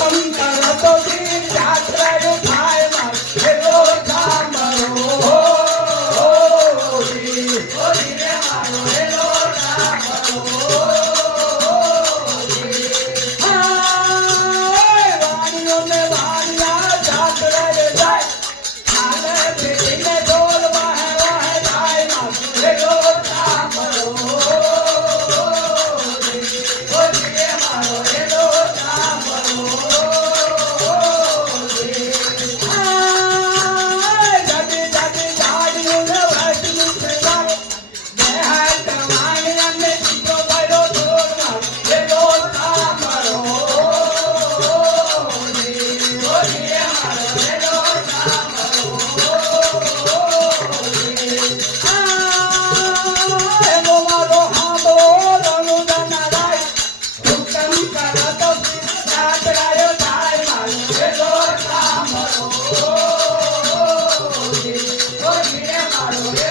I'm Hallelujah.